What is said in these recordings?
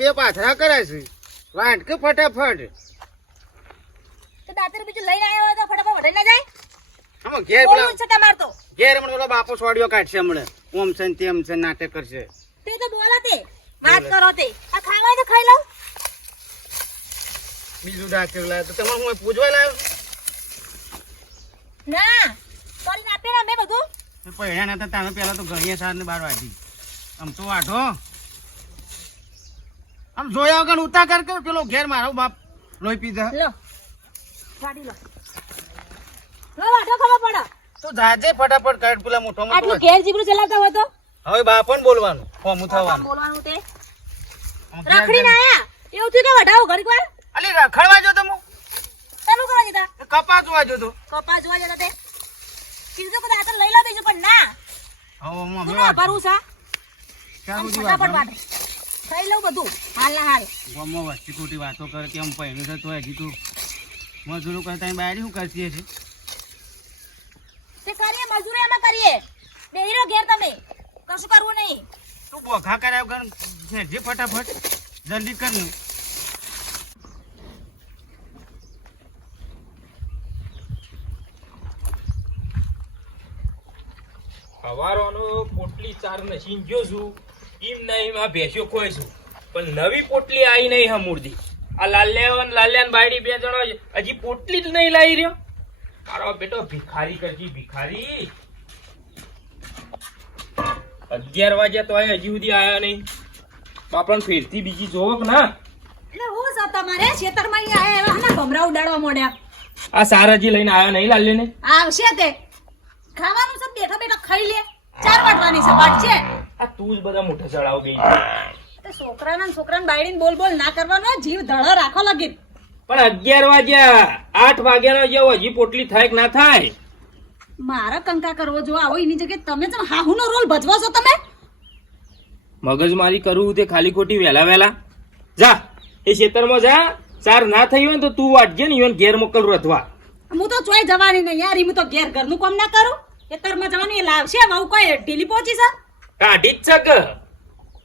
બે પાથરા કરે છે વાંટ કે ફટાફટ તો દાતર બીજું લઈને આવ્યો હોય તો ફટાફટ વઢાઈ ના જાય આમાં ઘેર બોલું છે તમાર તો ઘેર હમણાં પેલો બાપો છોડ્યો કાઢશે હમણાં ઓમ છે ને તેમ છે નાટક કરશે તે તો બોલો તે વાત કરો તે આ ખાવા તો ખાઈ લઉં બીજું ડાક્ટર લાવ્યો તો તમારે હું પૂછવા લાવ્યો ના કરીને આપે ને મેં બધું પહેલા નતા તારે પેલા તો ઘણીએ 7 ને 12 વાગી આમ તો વાઢો આમ જોયા વગર ઉતા કર કે પેલો ઘેર મારો બાપ લોહી પીધા લો વાડી લો લો વાડો ખબર પડે તો જાજે ફટાફટ કાઢ પેલા મોટો મોટો આટલું ઘેર જીબરું ચલાવતા હોય તો હવે બાપણ બોલવાનું ફોમ થવાનું બોલવાનું તે રખડી ના આયા એવું થયું કે વઢાવો ઘડીક વાર અલી રખડવા જો તો હું ચાલુ કરવા દીધા કપા જોવા જો તો કપા જોવા જતા તે કીધું કે દાતર લઈ લો બીજું પણ ના હવે તું મમ્મી ના ભરું સા ચાલુ ફટાફટ વાડે ખાઈ લઉં બધું હાલ ના હાલ ગમો વસ્તી ખોટી વાતો કરે કે આમ પહેલું છે તો હજી તું મજૂરો કરતા બાયરી શું કરતી હશે તે કરીએ મજૂરી એમાં કરીએ બેહીરો ઘેર તમે કશું કરવું નહીં તું બોખા કરાવ કર જે ફટાફટ જલ્દી કર ને સવારનો પોટલી ચાર નસીન જો છું એમ નહીં માં ભેંસો ખોય છું પણ નવી પોટલી આવી નહીં હમુરદી આ લાલ્યાન બાયડી બે જણો હજી પોટલી જ નહીં લાવી રહ્યો મારો બેટો ભિખારી કરજી ભિખારી 11 વાગ્યા તો હજી સુધી આયા નહીં બાપણ ફેરથી બીજી જોવો કે ના એટલે હું છે તમારે ખેતરમાં અહીં આયા એવા હના ભમરા ઉડાડવા મોડ્યા આ સારાજી લઈને આયા નહીં લાલ્યાને આવશે તે ખાવાનું છે બેઠા બેઠા ખાઈ લે 4 વાટવાની છે વાત છે આ તું જ બધા મોઢા ચડાવ બે તે છોકરાને બાયડીને બોલ બોલ ના કરવાનો જીવ ધડો રાખો લગી પણ 11 વાગ્યા 8 વાગ્યાનો જેવો હજી પોટલી થાય કે ના થાય મારા કંકા કરવો જો આવો એની જગ્યાએ તમે જ હાહુનો રોલ ભજવો છો તમે મગજમારી કરવું તે ખાલી ખોટી વેલા જા એ ખેતરમાં જા ચાર ના થઈ હોય ને તો તું વાટજે ને ઈવન ઘેર મોકલ રથવા હું તો ચોય જવાની નહીં યાર હું તો ઘેર ઘરનું કામ ના કરું ખેતરમાં જવાની એ લાવશે વહુ કોઈ ઢીલી પહોંચી છે કાઢી જ છે કે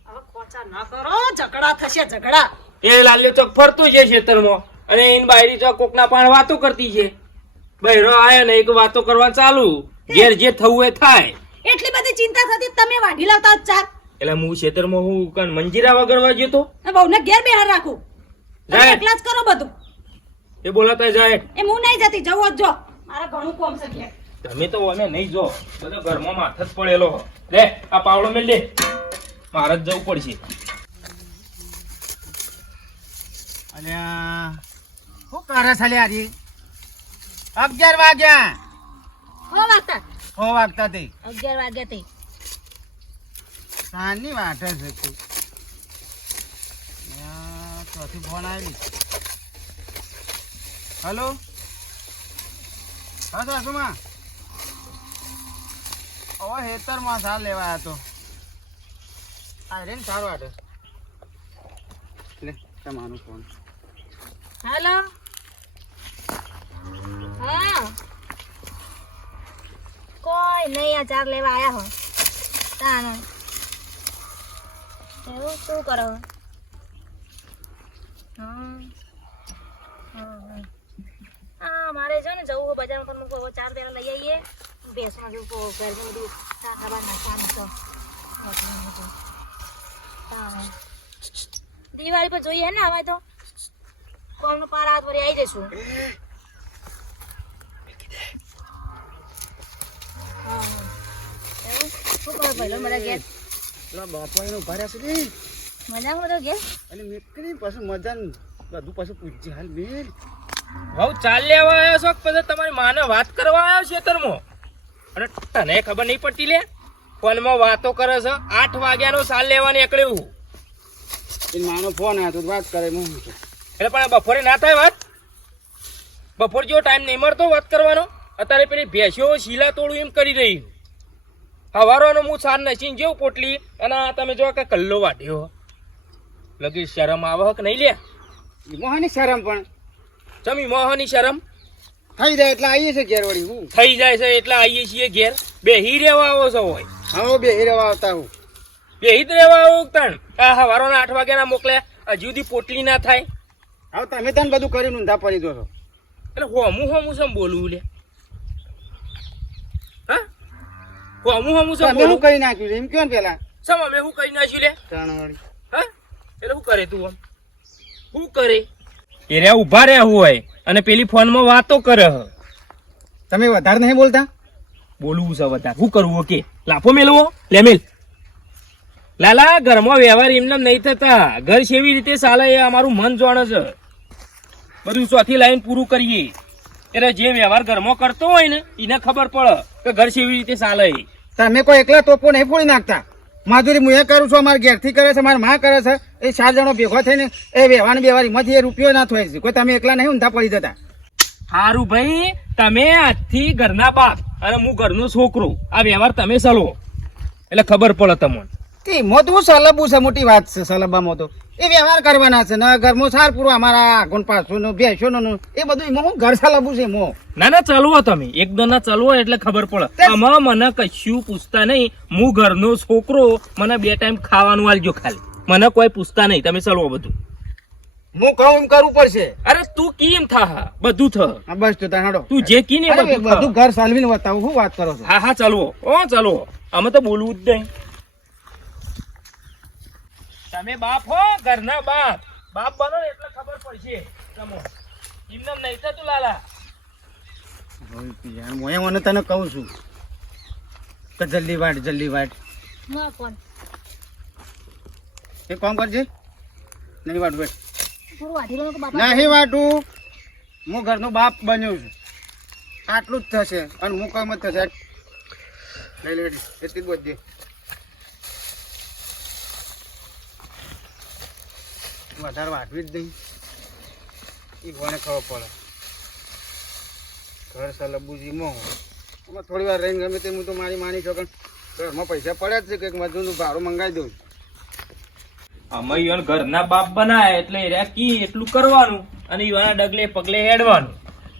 હવે ખોચા ના કરો ઝઘડા થશે ઝઘડા એ લાલ્યો ચોક ફરતો છે ખેતરમાં અને એની બાયરી ચોક કોકના પાણ વાતો કરતી છે બહેરો આયા ને એક વાતો કરવા ચાલુ ઘેર જે થવું એ થાય એટલી બધી ચિંતા થતી તમે વાઢી લાવતા ચાર એટલે હું ખેતરમાં હું કણ મંજીરા વગરવા ગયો તો બહુને ઘેર બેહાર રાખું તમે જાય. એકલા જ કરો બધું એ બોલાતા જાય એ હું નહીં જતી જવો જ જો મારા ઘણું કોમ છે ઘેર તમે તો અમે નહીં જો બધો ઘરમાં માથ જ પડેલો લે આ પાવડો મેલ દે મારે જ જવું પડશે અલ્યા શું કરે છે લે આજે 11 વાગ્યા હો વાગતા 6 વાગતા તે 11 વાગ્યા તે સાંજની વાટ છે તું ચોથી ફોન આવી હલો હા સાસુમાં હવે હેતરમાં સાર લેવા હતો અરે ને સારો વાટે લે તમારો ફોન હેલો હા કોઈ નહીં આ ચાર લેવા આયા હો તાનો એવું શું કરો હા મારે છે ને જવું હોય બજારમાં પણ મૂકો ચાર પેલા લઈ આવીએ ભેંસમાં જવું ગરમી બધું ખાવા નાખવાનું તો દિવાળી પર જોઈએ ને હવે તો કોમનો પાર હાથ વળી આવી જઈશું એવું શું કરો પહેલો મારા ઘેર પેલા બાપા એનો ભર્યા છે ને મજામાં બધો ઘેર અને મેકરી પાછું મજા બધું પાછું પૂછજે હાલ બેન ભાવ ચાલ લેવા આવ્યો છો કે પછી તમારી માને વાત કરવા આવ્યો ખેતરમાં અને તને ખબર નહીં પડતી લે ફોનમાં વાતો કરે છે 8 વાગ્યાનો સાલ લેવા નીકળ્યું એ માનો ફોન આવ્યો તો વાત કરે હું એટલે પણ બપોરે ના થાય વાત બપોર જેવો ટાઈમ નહીં મળતો વાત કરવાનો અત્યારે પેલી ભેંસો શીલા તોડું એમ કરી રહી હવારોનો હું સાર નસીન જેવું પોટલી અને આ તમે જો કે કલ્લો વાઢ્યો લગી શરમ આવે કે નહીં લે મોહની શરમ પણ જમી મોહની શરમ થઈ જાય એટલે આવીએ છે ઘેર વળી હું થઈ જાય છે એટલે આવીએ છીએ ઘેર બેહી રહેવા આવો છો હોય હા બે હીરવા આવતા હું બેહી જ રહેવા આવું તાણ આ હવારોના 8 વાગ્યાના મોકલ્યા હજુ સુધી પોટલી ના થાય હવે તમે તને બધું કરીને ઊંધા પડી દો છો એટલે હોમું સમ બોલવું લે હા હોમું સમ તમે બોલું શું કરી નાખ્યું છે એમ કયો ને પેલા સમ અમે શું કરી નાખ્યું લે ત્રણવાળી હા એટલે શું કરે તું આમ શું કરે એ રહ્યા ઉભા રહ્યા હોય અને પેલી ફોનમાં વાતો કરે હ તમે વધારે નહીં બોલતા બોલવું છે વધારે શું કરવું કે લાફો મેલવો લે મેલ લાલા ઘરમાં વ્યવહાર એમને નહીં થતા ઘર કેવી રીતે ચાલે એ અમારું મન જાણે છે બધું ચોથી લાઈન પૂરું કરીએ એટલે જે વ્યવહાર ઘરમાં કરતો હોય ને એને ખબર પડે કે ઘર કેવી રીતે ચાલે તમે કોઈ એકલા તોપો નહીં ફોડી નાખતા મજૂરી હું એ કરું છું અમારા ઘેરથી કરે છે મારા માં કરે છે એ 4 જણો ભેગો થઈને એ વ્યવહાર બેવારીમાંથી એ રૂપિયો ના થાય છે કોઈ તમે એકલા નહીં ઊંધા પડી જતા સારું ભાઈ તમે આજથી ઘરના બાપ અને હું ઘરનો છોકરો આ વ્યવહાર તમે ચલો એટલે ખબર પડે તમને તે મોટું સલબું છે મોટી વાત છે સલબામાં તો એ વ્યવહાર કરવાના છે ને ઘરમાં સાર પૂરું અમારા આગળ પાછું ભેંસોનું એ બધું એમાં હું ઘર સલબું છે મો ના ચલવો તમે એક દો ના ચલવો એટલે ખબર પડે આમાં મને કશું પૂછતા નહીં હું ઘરનો છોકરો મને 2 ટાઈમ ખાવાનું આલજો ખાલી મને કોઈ પૂછતા નહીં તમે ચલવો બધું હું કહું એમ કરવું પડશે અરે તું કેમ થા બધું થ હા બસ તો તાણો તું જે કી ને બધું બધું ઘર સાલવીને બતાવું શું વાત કરો છો હા ચલવો ચલવો અમે તો બોલવું જ નહીં તમે બાપ હો ઘરના બાપ બનો ને એટલે ખબર પડશે તમો એમને નહીં થતું લાલા હું મને તને કહું છું કે જલ્દી વાટ માં ફોન એ કામ કરજે નહીં વાટ બેઠ થોડું વાઢી લો કે બાપા નહીં વાટું હું ઘરનો બાપ બન્યો છું આટલું જ થશે અને હું કામ જ થશે લઈ લે એટલી જ બધે વધારે વાટવી જ નહીં એ કોને ખબર પડે ઘર સલબુજી મો એમાં થોડી વાર રહીને ગમે તે હું તો મારી માની શકું ઘરમાં પૈસા પડ્યા જ છે કે મજૂરનું ભાડું મંગાવી દઉં અમે ઈવન ઘરના બાપ બનાય એટલે એરા કી એટલું કરવાનું અને ઈવાના ડગલે પગલે હેડવાનું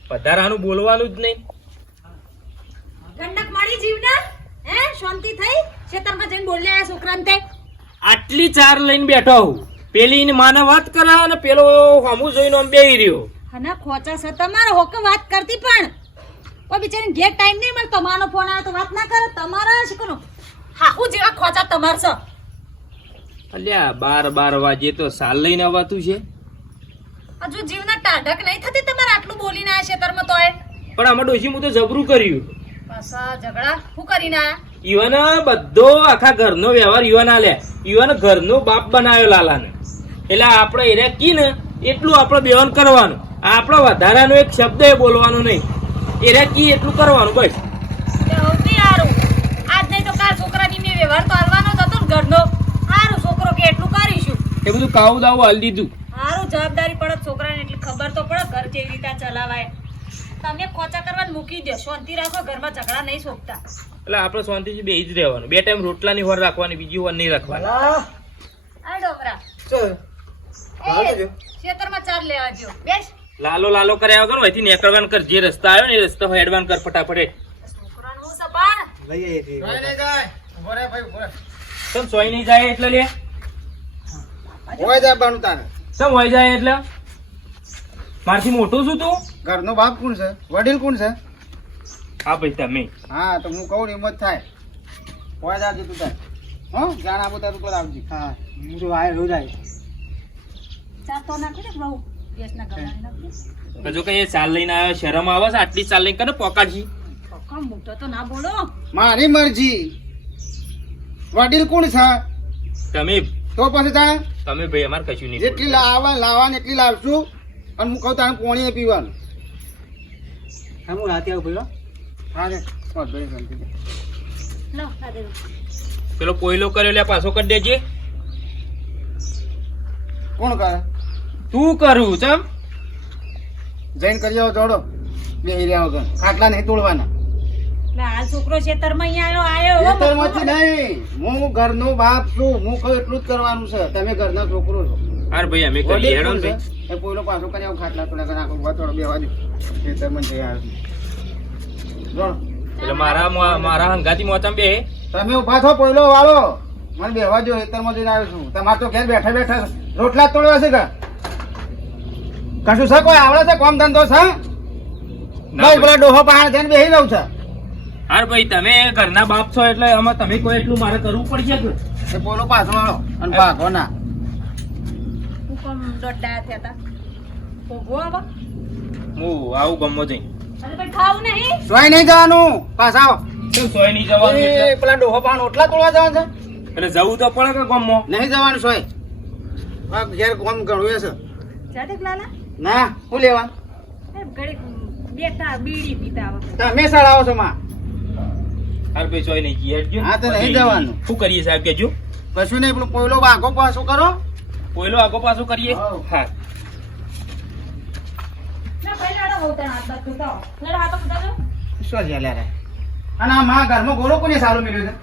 વધારાનું બોલવાનું જ નહીં ગંડક મારી જીવના હે શાંતિ થઈ ખેતરમાં જઈને બોલ્યા આ છોકરાને તે આટલી ચાર લઈને બેઠો હું પેલી માને વાત કરે અને પેલો હમું જોઈને આમ બેહી રહ્યો અને ખોચા છે તમારો હોકે વાત કરતી પણ કોઈ બિચારી ઘેર ટાઈમ નહીં મળે તમારો ફોન આવે તો વાત ના કરે તમારા શીખનો હાહુ જેવા ખોચા તમાર છે અલ્યા 12 વાગે તો સાલ લઈને આવવાતું છે હજુ જીવના ટાઢક નહીં થતી તમારે આટલું બોલીને આ ખેતરમાં તોય પણ આમાં ડોશી હું તો જબરું કર્યું પાછા ઝઘડા શું કરીને આયા ઈવાને બધો આખા ઘરનો વ્યવહાર ઈવાને આલ્યા ઈવાને ઘરનો બાપ બનાવ્યો લાલાને એટલે આપણે એરે કી ને એટલું આપણે બેવન કરવાનું આપણે વધારાનો એક શબ્દ એ બોલવાનો નહીં એરે કી એટલું કરવાનું બસ તે હોતી હારું આજ નહીં તો કાલ છોકરાની મેં વ્યવહાર તો હાલવાનો જ હતો ને ઘરનો હારું છોકરો કે એટલું કરીશું એ બધું કાવું દાવું હાલ દીધું હારું જવાબદારી પડે છોકરાને એટલી ખબર તો પડે ઘર કેવી રીતે ચલાવાય તમે ખોચા કરવા મૂકી દો શાંતિ રાખો ઘરમાં ઝઘડા નહીં શોભતા એટલે આપણે શાંતિથી બેહી જ રહેવાનું 2 ટાઈમ રોટલાની હોર રાખવાની બીજી હોર નહીં રાખવાની આ ડોબરા એ ખેતરમાં ચાર લેવા જો બેસ લાલો કર્યા વગર અહીંથી નીકળવાનું કર જે રસ્તા આવ્યો ને એ રસ્તો હેડવાન કર ફટાફટ છોકરાનું હું સપાણ લઈ આવીએ નહીં જાય ઉભો રે ભાઈ ઉભો રે તમ સોય નહીં જાય એટલે લે હોય જાય બાનું તારે તમ હોય જાય એટલે મારથી મોટું છું તું ઘરનો બાપ કોણ છે વડીલ કોણ છે હા ભાઈ તમે હા તો હું કહું ને એમ જ થાય હોય જાજે તું તાર હો જાણ આપો તારું પર આવજી હા હું તો આય રોજ આવી ચાર તો નાખી દે બહુ ગેસના ગમાણી નાખી હજુ કઈ ચાલ લઈને આવ્યો શરમ આવે છે આટલી ચાલ લઈને કને પોકાજી પક્કા મોટો તો ના બોલો મારી મરજી વડીલ કોણ છે તમે તો પછી તાર તમે ભાઈ અમારે કશું નહીં જેટલી લાવવાની એટલી લાવશું અને હું કહું તારે પાણી પીવાનું હા હું રાતે આવું ભાઈ હા રે બસ ભાઈ શાંતિ લો આ દે પેલો કોયલો કર્યો લે પાછો કરી દેજે કોણ કરે તું કરું ચમ જઈને કરી આવો જોડો બે રહ્યા વગર ખાટલા નહીં તોડવાના લે આ છોકરો ખેતરમાં અહીંયા આવ્યો ખેતરમાંથી નહીં હું ઘરનો બાપ છું હું કહું એટલું જ કરવાનું છે તમે ઘરના છોકરો છો હાર ભાઈ અમે કરી વડીલ હેડો કોણ ને છે? એ પોયલો પાછો કરી આવો ખાટલા થોડા ઘણા આખો થોડો બેવા દે ખેતરમાં જઈ આવે જોડો એટલે મારા હંગાતી મોચમ બે તમે ઉભા થો પોયલો વાળો મને બેહવા જો ખેતરમાં જઈને આવ્યો છું. તમારે તો ઘેર બેઠા બેઠા રોટલા જ તોડવા છે કે કશું છે? કોઈ આવડે છે કોમ ધંધો છે? બસ પેલા ડોહો પાણ થઈને બેસી રહું છે. હાર ભાઈ તમે ઘરના બાપ છો એટલે આમાં તમે કોઈ એટલું મારે કરવું પડશે કે એ પોલો પાછો વાળો અને ભાગો ના. હું કોમ દોડડા થયા હતા ભોગવો હવે હું આવું ગમો જઈ અરે ભાઈ ખાવું નહીં સોય નહીં જવાનું પાછા આવો. શું સોય નહીં જવાનું એ એટલે? પેલા ડોહો પાણ રોટલા તોડવા જવાનું છે? એટલે જવું તો પડે કે ગમો નહીં જવાનું સોય. આ ઘેર કોમ ઘણું છે. જાતે લાલા ના શું લેવા? એ ઘડીક બેઠા બીડી પીતા હવે તમે સડાવો છો માં. હાર ભાઈ સોય નહીં જઈએ હટજો. હા, તો નહીં જવાનું. શું કરીએ સાહેબ કેજો કશું નહીં પેલું પોયલો વાઘો પાછો કરો. કોયલો આગો પાછો કરીએ. હાવ. હા ના ભાઈ લાડો હોતા હાથ બાત પીતા લાડો હાથ પીતા જો શું છે લ્યારે? અને આ માં ઘરમાં ગોળો કોને સારું મળ્યો છે?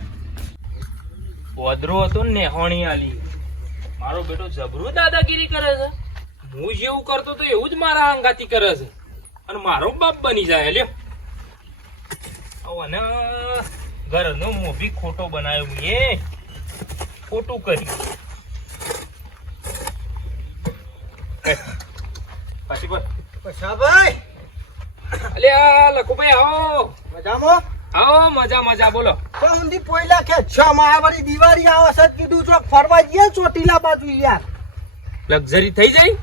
પોદરો હતો ને હોણી આલી મારો બેટો જબરું દાદાગીરી કરે છે. હું જેવું કરતો તો એવું જ મારા અંગાતી કરે છે અને મારો બાપ બની જાય લ્યો. અને ઘરનો મોભી ખોટો બનાવ્યો મેં ખોટું કરી પાછી બોલ. પછાભાઈ અલ્યા લખુભાઈ આવો મજામાં? આવો મજા મજા બોલો. તો ઊંધી પોયલા કે છ માયાવાળી દિવાળી આવે છે કીધું ચોક ફરવા જઈએ ચોટીલા બાજુ યાર. લક્ઝરી થઈ જાય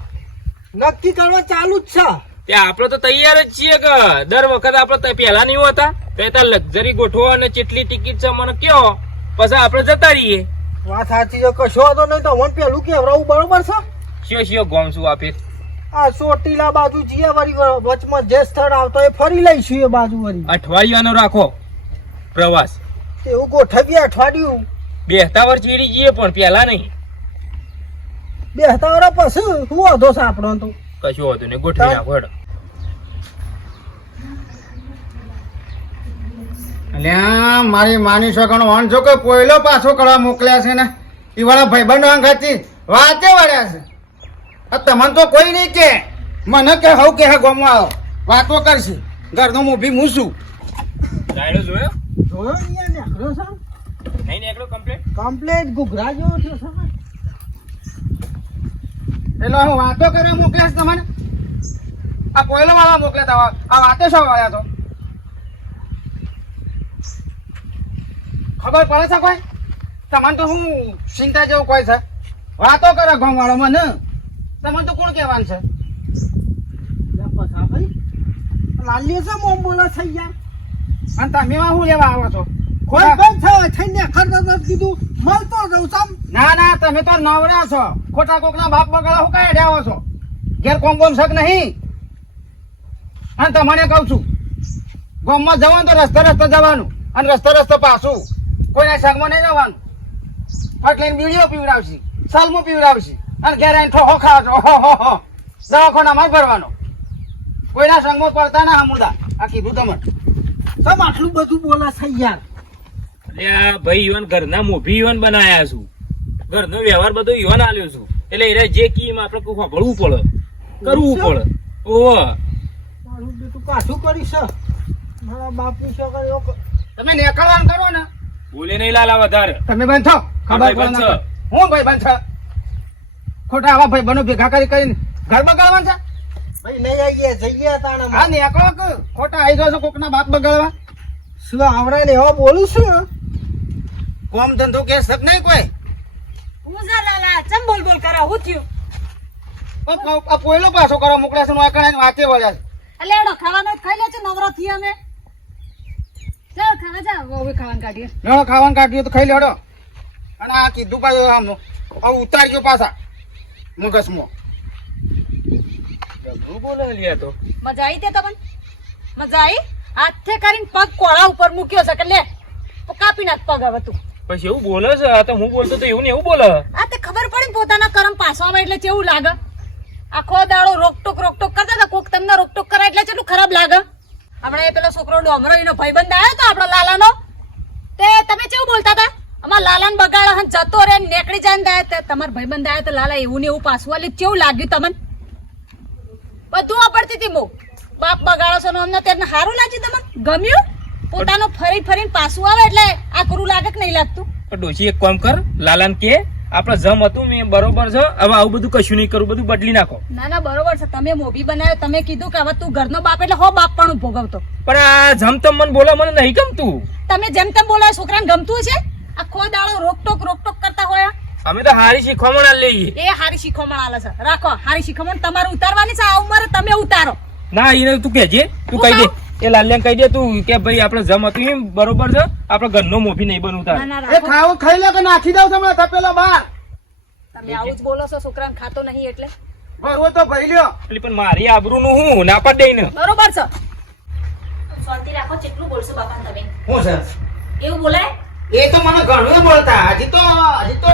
નક્કી કરવા ચાલુ જ છે. ત્યાં આપડે તો તૈયાર જ છીએ કે દર વખત આપડે પેલા નહીં હોતા તો ત્યાં લક્ઝરી ગોઠવો અને કેટલી ટિકિટ છે મને કયો પછી આપડે જતા રહીએ. વાત સાચી છે. કશો હતો નહીં તો મને પેલું કેવડાવું બરોબર છે. શિયો શિયો ગોમ છું આપે આ ચોટીલા બાજુ જઈએ વળી વચમાં જે સ્થળ આવતો એ ફરી લઈશું એ બાજુ વળી. અઠવાડિયાનો રાખો પ્રવાસ. એવું ગોઠવીએ અઠવાડિયું. બેસતા વર્ષ ચીડી જઈએ પણ પેલા નહીં. બેસતા વરા પછી શું વાંધો છે આપણો તો? કશું હતું ને ગોઠવી નાખો હેડો. અલ્યા મારી માની શકવાનો વાન જો કે પોયલો પાછો કરવા મોકલ્યા છે ને એ વાળા ભાઈબંધો અંગાથી વાતે વાળ્યા છે. આ તમને તો કોઈ નહીં કે મને કે હવ કે ગમવા આવો વાતો કરશે ઘરનો મોભી હું છું. રાયડો જોયો જોયો નહીં નેકળ્યો છે નહીં ને એકલો કમ્પ્લીટ. કમ્પ્લેટ ઘૂઘરા જેવો થયો છે. એટલે હું વાતો કરવા મોકલ્યા છે તમને? આ પોયલો વાળા મોકલ્યા હતા. આ વાતે શા વાળ્યા તો ખબર પડે છે કોઈ? તમને તો હું ચિંતા જેવું કોઈ છે? વાતો કરે ગામ વાળો મને તમને તો કોણ કહેવાનું છે? લાલીએ છે મોમ બોલે છે યાર. અને તમે શું લેવા આવો છો? કીધું મળતો જઉં છું. ના ના તમે તો નવરા છો. ખોટા કોકના બાપ બગાડા હું કાંઈ આવો છો? ઘેર કોમ બોમ શક નહીં. અને તમને કહું છું ગામમાં જવાનું તો રસ્તે રસ્તે જવાનું અને રસ્તે રસ્તે પાછું કોઈના સંગમાં નહીં જવાનું. એટલે બીડીઓ પીવડાવશે સાલમું પીવડાવશે અને ઘેર આવીને ઠોહો ખાવાનો. ઓહો દવાખાનામાં જ ભરવાનો. કોઈના સંગમાં પડતા ના હમુદા. આ કીધું તમને. સમ આટલું બધું બોલે છે યાર. એટલે ભાઈ ઈવન ઘરના મોભી ઈવન બનાયા છું. ઘરનો વ્યવહાર બધો ઈવન આલ્યો છું. એટલે એને જે કીમ આપણે કોઈ સાંભળવું પડે કરવું પડે. ઓહો મારું બેટું કાઠું કરીશ. મારા બાપુ શું કર્યો? તમે નીકળવાનું કરો ને. બોલે નહીં લાલા વધારે. તમે બંધ થો. ખબર પડે બંધ ના. હું ભાઈ બંધ થા. ખોટા આવા ભાઈ બનો ભેગા કરીને ઘર બગાડવાનું છે. ભાઈ લઈ આવીએ જઈએ તાણા. હા નીકળો કે ખોટા આવી જશો કોકના બાપ બગાડવા. શું આવડે ને એવો બોલું છું? કોમ ધંધો કે સક નહીં કોઈ. હું જા લાલા ચમ બોલ બોલ કરો હું થયું આ પોયલો પાછો કરો મોકલ્યા છે નોકરા વાતે વળ્યા છે. અલે એડો ખાવાનો જ ખાઈ લેજો નવરો થી અમે ચાલ ખાવા જા હવે ખાવાનું કાઢીએ લેણો ખાવાનું કાઢ્યું તો ખાઈ લેડો. અને આ કીધું પાછું આમ હવે ઉતારજો પાછા મગજમાં. જબરું બોલે લ્યા તો. મજા આવી તે તમને મજા આવી હાથે કરીને પગ કોળા ઉપર મૂક્યો છે કે લે તો કાપી નાખ પગ હવે તું. પછી એવું બોલે છે. આ તો હું બોલતો તો એવું ને એવું બોલે. આ તે ખબર પડી ને પોતાના કરમ પાસવામાં એટલે કેવું લાગે. આખો દાડો રોકટોક કરતા હતા કોક તમને રોકટોક કરાય એટલે કેટલું ખરાબ લાગે. હમણાં પેલો છોકરો ડોમરો એનો ભાઈબંધ આવ્યો તો આપણો લાલાનો તે તમે કેવું બોલતા હતા અમાર લાલાને બગાડો હન જતો રે નેકડી જાય ને તમાર ભાઈબંધ આવ્યો તો લાલા એવું ને એવું પાછું આલે કેવું લાગ્યું તમને? બધું વાપરતી હતી મો બાપ બગાડો છો ને અમને તેને સારું લાગ્યું તમને ગમ્યું? પોતાનો ફરી ફરીને પાછું આવે એટલે આ કરું લાગે કે નહીં લાગતું? તો ડોશી એક કામ કર, લાલાને કે આપણે જમ હતું મેં બરોબર છે, હવે આવું બધું કશું નહીં કરું, બધું બદલી નાખો. ના ના બરોબર છે, તમે મોભી બનાવ્યો, તમે કીધું કે હવે તું ઘરનો બાપ એટલે હો બાપ પણ ભોગવતો. પણ આ જમ તમ મને બોલા મને નહીં ગમતું. તમે જેમ તેમ બોલાવો, છોકરાને ગમતું છે? આખો દાડો રોકટોક કરતા હોય. અમે તો હારી શીખવામણ લઈએ. એ હારી શીખવણ આલે છે, રાખો હારી શીખવણ તમારે ઉતારવાની છે. આ ઉંમરે તમે ઉતારો. ના એને તું કહેજે, તું કહી દે, એ લાલ્યાને કહી દે તું કે ભાઈ આપણે જમ હતું એમ બરોબર છે, આપણે ઘરનો મોભી નહીં બનવું ના ના એ રાખો. ખાવું ખાઈ લે કે નાખી દઉં તમને તપેલો બહાર. તમે આવું જ બોલો છો, છોકરાને ખાતો નહીં એટલે. ભરવો તો ભરી લ્યો. એટલે પણ મારી આબરૂ નું હું ના પાડ દઈ ને. બરોબર છે. શાંતિ રાખો, કેટલું બોલશો બાપા તમે? હું છે એવું બોલાય? એ તો મને ઘણું બોલતા, હજી તો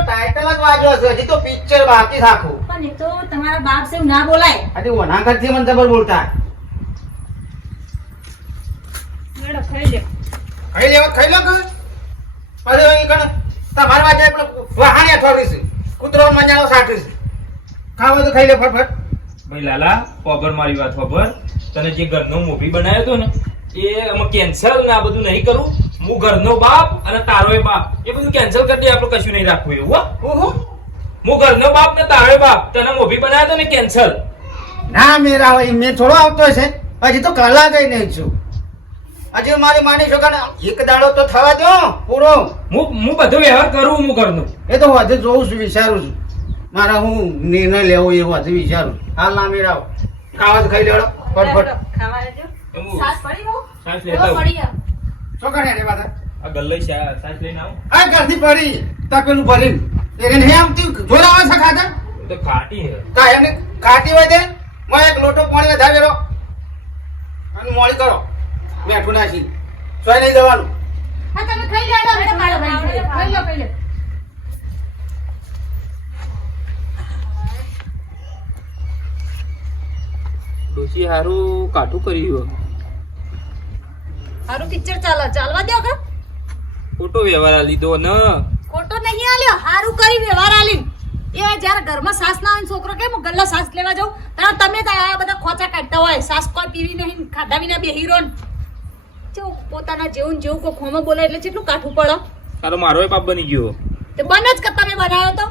ટાઇટલ જ વાગ્યો છે, હજી તો પિક્ચર બાકી રાખું. પણ એ તો તમારા બાપ છે એવું ના બોલાય. હજી વનાગત થી મને જબર બોલતા. મેડમ ખાઈ લે. ખાઈ લો કે અરે એ કણ તમારા વાજે આપણે વાહાણી અઠવાડી છે, કૂતરો મજાનો સાઠી છે. ખાવ તો ખાઈ લે ફટફટ. ભાઈ લાલા પબર મારી વાત ખબર, તને જે ઘરનો મોભી બનાવ્યો હતો ને એ અમે કેન્સલ ને આ બધું નહીં કરું. હું ઘરનો બાપ અને તારોય બાપ, એ બધું કેન્સલ કરી દે, આપણે કશું નહીં રાખવું એવું. હો હું ઘરનો બાપ ને તારોય બાપ, તને મોભી બનાવ્યો હતો ને કેન્સલ. ના મેરા હોય મેં થોડો આવતો છે, હજી તો કલા ગઈ નહીં છું. હજી મારી માની છોકરાને એક દાડો તો થવા દો પૂરો. હું બધો વ્યવહાર કરું હું ઘરનો. એ તો હજી જોઉં છું, વિચારું છું મારા હું નિર્ણય લેવો એવો હજી વિચારું. હાલ ના મેળાવો, ખાવા તો ખાઈ લેડો ફટફટ. ખાવા લેજો. સાસ પડી હો? સાસ લેતા આવું. પડી હે. છોકરા ને વાત આ ગલ્લે સાસ લઈને આવું. આ ઘરથી પડી તપેલું ભરીને એને નહીં આમતી જોરાવા છે ખાતા. એ તો ખાટી હે. કા એમને કાટી હોય દે મને એક લોટો પાણી વધારે કરો અને મોળી કરો, મેઠું નાખી સોય નહીં જવાનું. હા તમે ખાઈ લો. મેડમ ખાઈ લો ખાઈ લો. ડોશી હારું કાઠું કર્યું. હારું પિક્ચર ચાલવા દો કે ખોટો વ્યવહાર આ લીધો ને. ખોટો નહીં આલ્યો, હારું કરી વ્યવહાર આલી. એ જયારે ઘરમાં સાસ ના હોય, છોકરો કેમ ગલ્લા સાસ લેવા જાવ, ત્યારે તમે તો આ બધા ખોચા કાઢતા હોય, સાસ કોઈ પીવી નહીં, ખાધા વિના બે હીરોન જેવું પોતાના જેવું જેવું કોઈ ખોમાં બોલે એટલે કેટલું કાઠું પડે. તારો મારો બાપ બની ગયો. તે બને જ કે તમે બનાવ્યો તો